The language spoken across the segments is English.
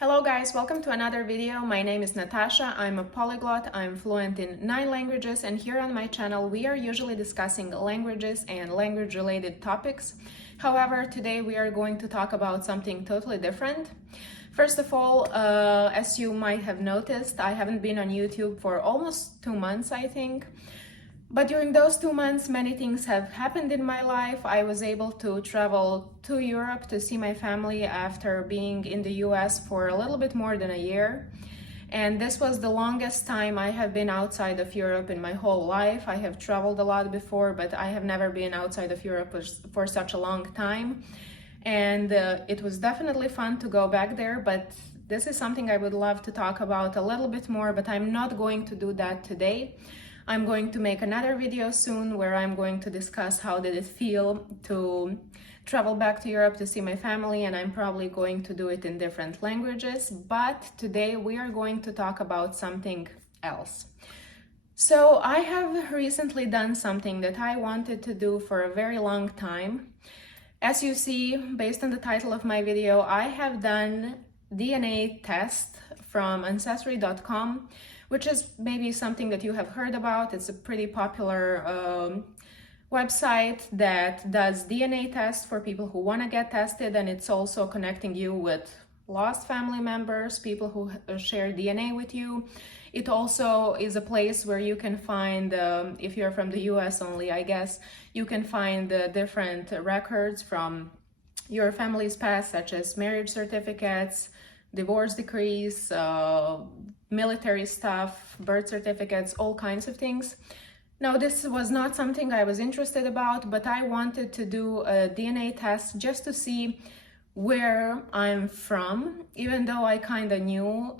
Hello guys, welcome to another video. My name is Natasha. I'm a polyglot. I'm fluent in 9 languages, and here on my channel we are usually discussing languages and language related topics. However, today we are going to talk about something totally different. First of all, as you might have noticed, I haven't been on YouTube for almost 2 months, I think. But during those 2 months, many things have happened in my life. I was able to travel to Europe to see my family after being in the US for a little bit more than a year. And this was the longest time I have been outside of Europe in my whole life. I have traveled a lot before, but I have never been outside of Europe for such a long time. And it was definitely fun to go back there, but this is something I would love to talk about a little bit more, but I'm not going to do that today. I'm going to make another video soon where I'm going to discuss how did it feel to travel back to Europe to see my family, and I'm probably going to do it in different languages. But today we are going to talk about something else. So I have recently done something that I wanted to do for a very long time. As you see, based on the title of my video, I have done DNA test from Ancestry.com, which is maybe something that you have heard about. It's a pretty popular website that does DNA tests for people who want to get tested, and it's also connecting you with lost family members, people who share DNA with you. It also is a place where you can find, if you're from the US only, I guess, you can find different records from your family's past, such as marriage certificates, divorce decrees, military stuff, birth certificates, all kinds of things. Now, this was not something I was interested about, but I wanted to do a DNA test just to see where I'm from, even though I kind of knew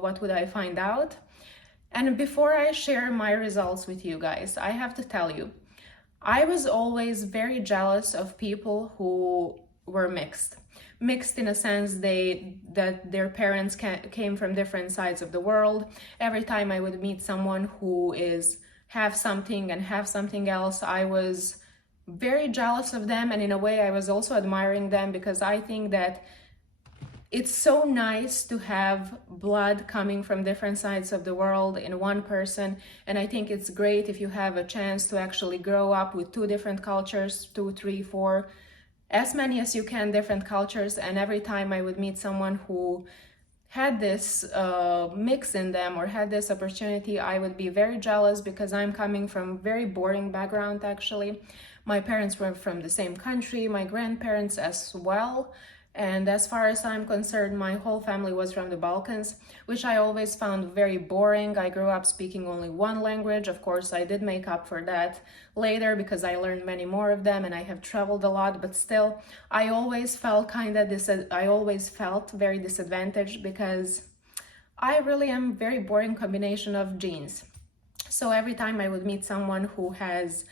what would I find out. And before I share my results with you guys, I have to tell you, I was always very jealous of people who were mixed in a sense that their parents came from different sides of the world. Every time I would meet someone who is half something and half something else, I was very jealous of them, and in a way I was also admiring them, because I think that it's so nice to have blood coming from different sides of the world in one person. And I think it's great if you have a chance to actually grow up with 2 different cultures, 2, 3, 4, as many as you can different cultures. And every time I would meet someone who had this mix in them or had this opportunity, I would be very jealous, because I'm coming from a very boring background actually. My parents were from the same country, my grandparents as well. And as far as I'm concerned, my whole family was from the Balkans, which I always found very boring. I grew up speaking only one language. Of course, I did make up for that later because I learned many more of them and I have traveled a lot, but still, I always felt very disadvantaged, because I really am a very boring combination of genes. So every time I would meet someone who has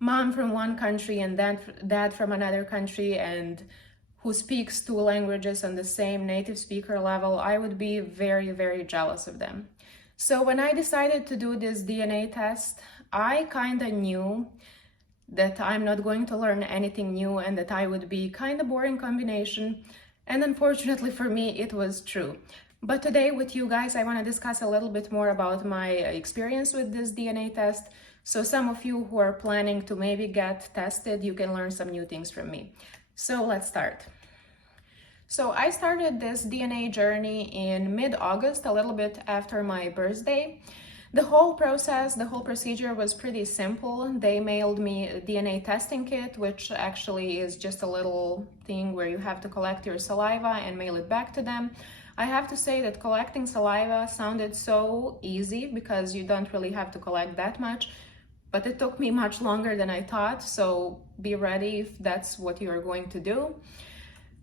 mom from one country and dad from another country, and who speaks 2 languages on the same native speaker level, I would be very, very jealous of them. So when I decided to do this DNA test, I kind of knew that I'm not going to learn anything new and that I would be kind of boring combination. And unfortunately for me, it was true. But today with you guys, I want to discuss a little bit more about my experience with this DNA test. So some of you who are planning to maybe get tested, you can learn some new things from me. So let's start. So I started this DNA journey in mid-August, a little bit after my birthday. The whole procedure was pretty simple. They mailed me a DNA testing kit, which actually is just a little thing where you have to collect your saliva and mail it back to them. I have to say that collecting saliva sounded so easy, because you don't really have to collect that much, but it took me much longer than I thought, so be ready if that's what you're going to do.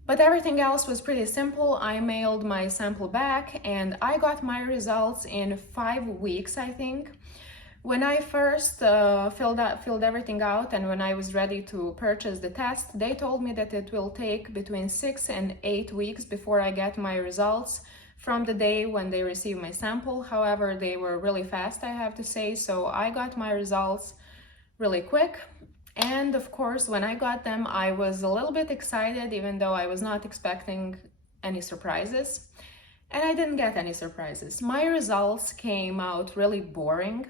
But everything else was pretty simple. I mailed my sample back and I got my results in 5 weeks, I think. When I first filled everything out, and when I was ready to purchase the test, they told me that it will take between 6 and 8 weeks before I get my results from the day when they receive my sample. However, they were really fast, I have to say, so I got my results really quick. And of course, when I got them, I was a little bit excited, even though I was not expecting any surprises. And I didn't get any surprises. My results came out really boring.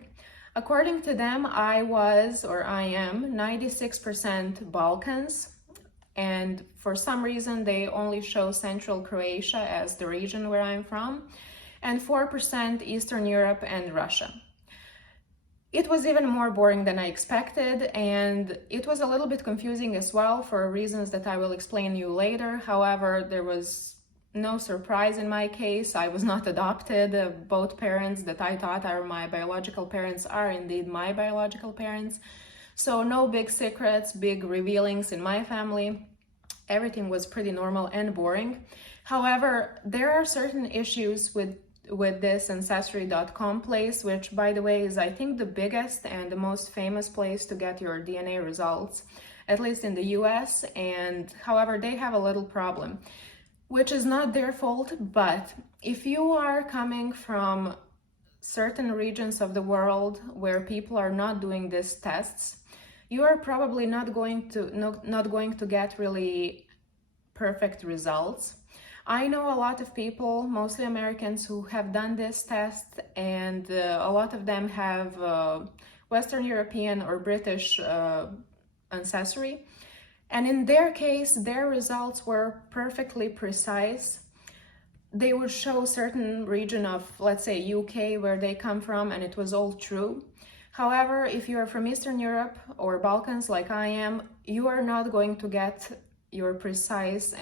According to them, I was, or I am, 96% Balkans. And for some reason, they only show Central Croatia as the region where I'm from, and 4% Eastern Europe and Russia. It was even more boring than I expected, and it was a little bit confusing as well for reasons that I will explain you later. However, there was no surprise in my case. I was not adopted. Both parents that I thought are my biological parents are indeed my biological parents. So no big secrets, big revealings in my family. Everything was pretty normal and boring. However, there are certain issues with this Ancestry.com place, which by the way is I think the biggest and the most famous place to get your DNA results, at least in the US. And however, they have a little problem, which is not their fault, but if you are coming from certain regions of the world where people are not doing these tests, you are probably not going to get really perfect results. I know a lot of people, mostly Americans, who have done this test, and a lot of them have Western European or British ancestry. And in their case, their results were perfectly precise. They would show certain region of, let's say, UK, where they come from, and it was all true. However, if you are from Eastern Europe or Balkans like I am, you are not going to get your precise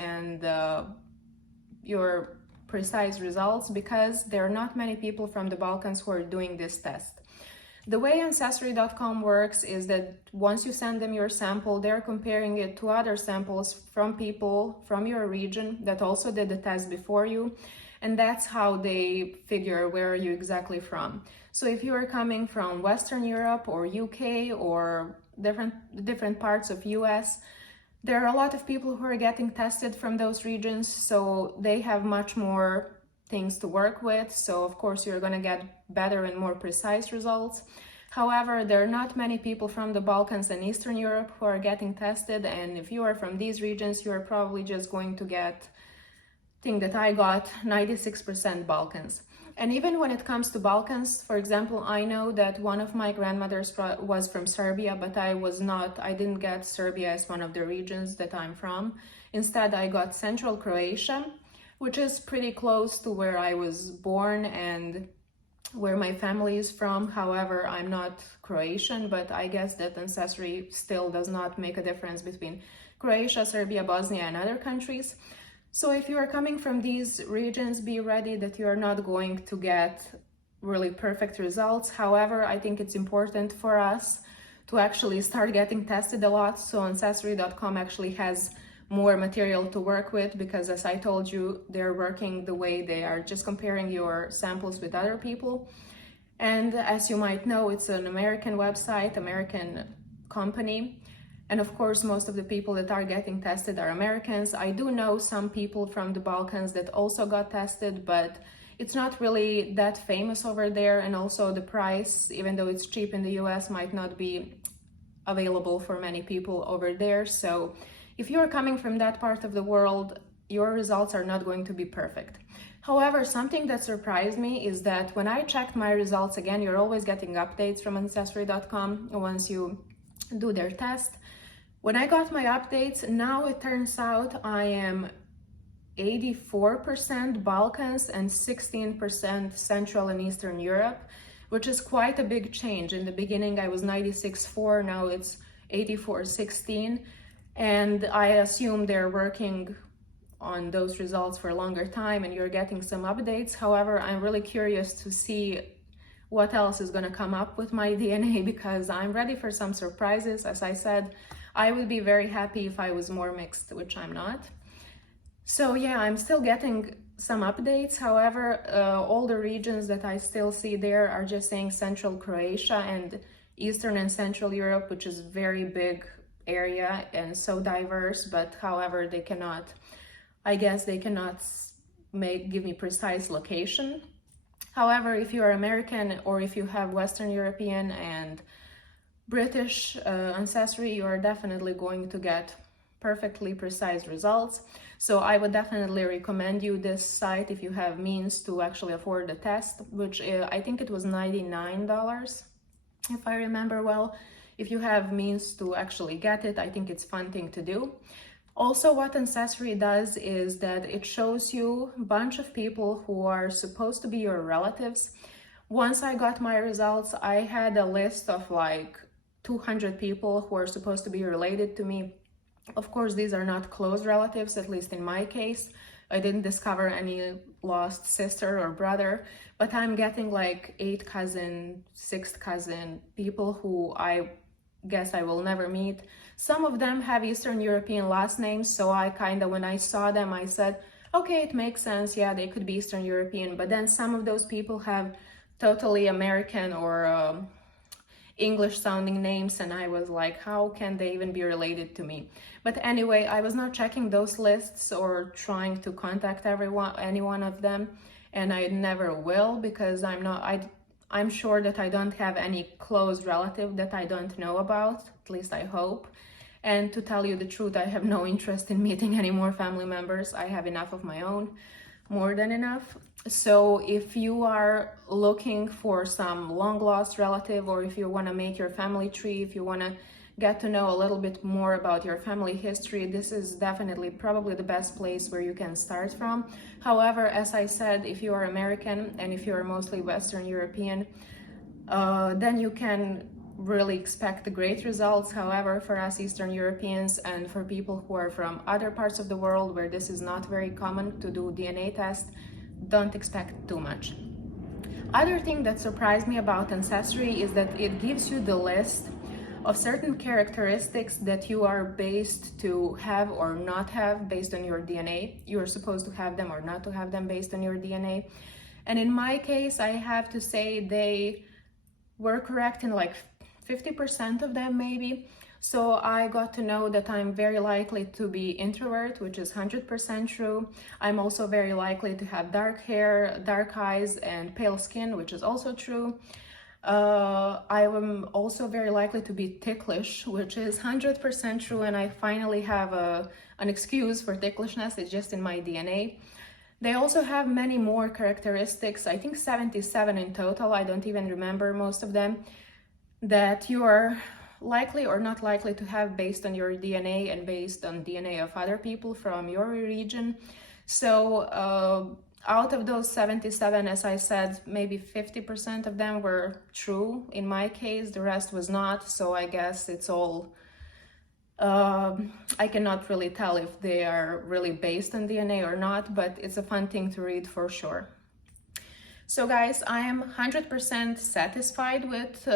results because there are not many people from the Balkans who are doing this test. The way Ancestry.com works is that once you send them your sample, they're comparing it to other samples from people from your region that also did the test before you, and that's how they figure where are you exactly from. So if you are coming from Western Europe or UK or different parts of US, there are a lot of people who are getting tested from those regions, so they have much more things to work with. So of course you're going to get better and more precise results. However, there are not many people from the Balkans and Eastern Europe who are getting tested, and if you are from these regions, you are probably just going to get, thing that I got, 96% Balkans. And even when it comes to Balkans, for example, I know that one of my grandmothers was from Serbia, but I didn't get Serbia as one of the regions that I'm from. Instead, I got Central Croatia, which is pretty close to where I was born and where my family is from. However, I'm not Croatian, but I guess that Ancestry still does not make a difference between Croatia, Serbia, Bosnia, and other countries. So if you are coming from these regions, be ready that you are not going to get really perfect results. However, I think it's important for us to actually start getting tested a lot. So Ancestry.com actually has more material to work with because, as I told you, they're working the way they are just comparing your samples with other people. And as you might know, it's an American website, American company. And of course, most of the people that are getting tested are Americans. I do know some people from the Balkans that also got tested, but it's not really that famous over there. And also the price, even though it's cheap in the US, might not be available for many people over there. So if you're coming from that part of the world, your results are not going to be perfect. However, something that surprised me is that when I checked my results, again, you're always getting updates from Ancestry.com once you do their test. When I got my updates, now it turns out I am 84% Balkans and 16% Central and Eastern Europe, which is quite a big change. In the beginning, I was 96.4, now it's 84.16, and I assume they're working on those results for a longer time and you're getting some updates. However, I'm really curious to see what else is going to come up with my DNA because I'm ready for some surprises. As I said, I would be very happy if I was more mixed, which I'm not. So yeah, I'm still getting some updates. However, all the regions that I still see there are just saying Central Croatia and Eastern and Central Europe, which is a very big area and so diverse, but however, they cannot, I guess they cannot give me precise location. However, if you are American or if you have Western European and British ancestry, you are definitely going to get perfectly precise results. So I would definitely recommend you this site if you have means to actually afford the test, which I think it was $99, if I remember well. If you have means to actually get it, I think it's a fun thing to do. Also, what Ancestry does is that it shows you a bunch of people who are supposed to be your relatives. Once I got my results, I had a list of like 200 people who are supposed to be related to me. Of course, these are not close relatives, at least in my case. I didn't discover any lost sister or brother, but I'm getting like 8th cousin, 6th cousin, people who I guess I will never meet. Some of them have Eastern European last names, so I kind of, when I saw them, I said, okay, it makes sense, yeah, they could be Eastern European. But then some of those people have totally American or English sounding names, and I was like, how can they even be related to me? But anyway, I was not checking those lists or trying to contact any one of them, and I never will, because I'm sure that I don't have any close relative that I don't know about, at least I hope. And to tell you the truth, I have no interest in meeting any more family members. I have enough of my own, more than enough. So if you are looking for some long lost relative, or if you want to make your family tree, if you want to get to know a little bit more about your family history, this is definitely probably the best place where you can start from. However, as I said, if you are American and if you are mostly Western European, then you can really expect great results. However, for us Eastern Europeans and for people who are from other parts of the world where this is not very common to do DNA test, don't expect too much. Other thing that surprised me about Ancestry is that it gives you the list of certain characteristics that you are based to have or not have based on your DNA. You are supposed to have them or not to have them based on your DNA. And in my case, I have to say they were correct in like 50% of them maybe. So I got to know that I'm very likely to be introvert, which is 100% true. I'm also very likely to have dark hair, dark eyes, and pale skin, which is also true. I am also very likely to be ticklish, which is 100% true, and I finally have an excuse for ticklishness. It's just in my DNA. They also have many more characteristics, I think 77 in total, I don't even remember most of them, that you are likely or not likely to have based on your DNA and based on DNA of other people from your region. So out of those 77, as I said, maybe 50% of them were true in my case, the rest was not, so I guess it's all I cannot really tell if they are really based on DNA or not, but it's a fun thing to read for sure. So guys, I am 100% satisfied with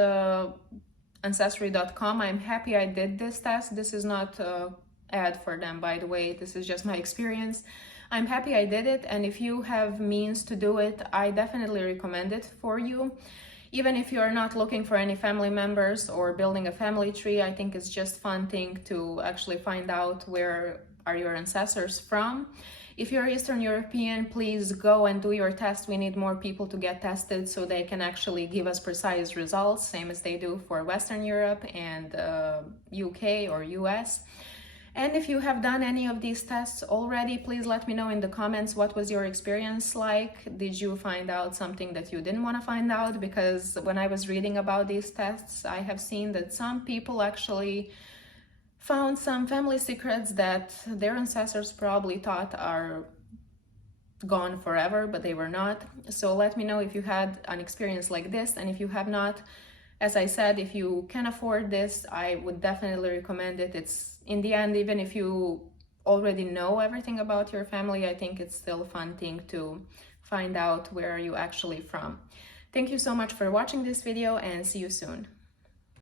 Ancestry.com. I'm happy I did this test. This is not an ad for them, by the way. This is just my experience. I'm happy I did it, and if you have means to do it, I definitely recommend it for you. Even if you are not looking for any family members or building a family tree, I think it's just fun thing to actually find out where are your ancestors from. If you're Eastern European, please go and do your test. We need more people to get tested so they can actually give us precise results, same as they do for Western Europe and UK or US. And if you have done any of these tests already, please let me know in the comments what was your experience like. Did you find out something that you didn't want to find out? Because when I was reading about these tests, I have seen that some people actually found some family secrets that their ancestors probably thought are gone forever, but they were not. So let me know if you had an experience like this, and if you have not, as I said, if you can afford this, I would definitely recommend it. It's, in the end, even if you already know everything about your family, I think it's still a fun thing to find out where are you actually from. Thank you so much for watching this video, and see you soon.